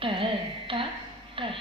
对，对，对。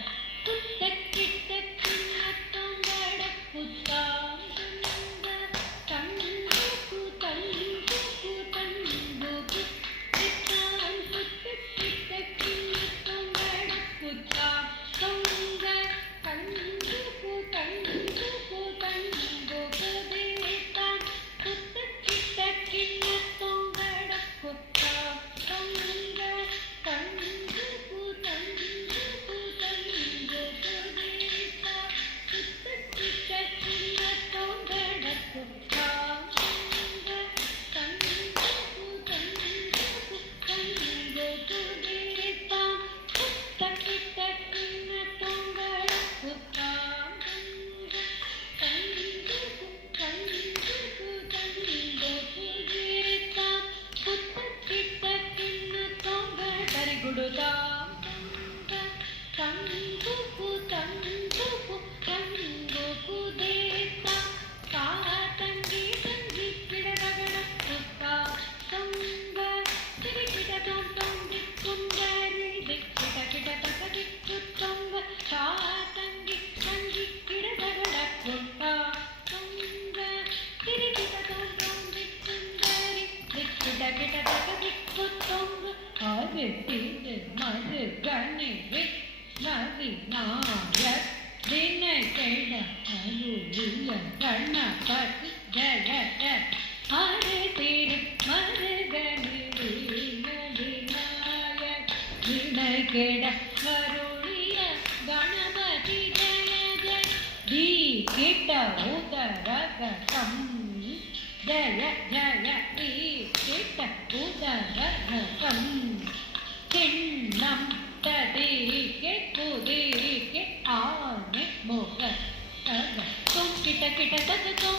தொழுதாம் தங்குபு தங்குபு தங்குபு தேச சார ತಂಗಿ ತಂಗಿ ಗಿಡಗಳ ಸುತ್ತ ಸುಂದರ ತಿರಿ ಗಿಡ ತಂಗಿ ಸುಂದರಿ ದಿಕ್ಕಿಟ ಗಿಡ ತಗದಿಟ್ಟು ತುಂಬ ಚಾ ತಂಗಿ ತಂಗಿ ಗಿಡಗಳ ಸುತ್ತ ಸುಂದರ ತಿರಿ ಗಿಡ ತಂಗಿ ಸುಂದರಿ ದಿಕ್ಕಿಟ ಗಿಡ ತಗದಿಟ್ಟು ತುಂಬ ಆ ವ್ಯಕ್ತಿ மதினாய தின கெட அருளிய கணபதி ஜகத அரு திரு மருகனிரி மதினாய தின கெட அருளிய கணபதி ஜயஜ தீ கிட்ட உதரக தம் ஜய ஜய தீ கிட்ட உதரக தம் சின்னம் தடிரிக்கே குதிரிக்கே ஆனை முகத்தக தும் கிட்ட கிட்ட தக தும்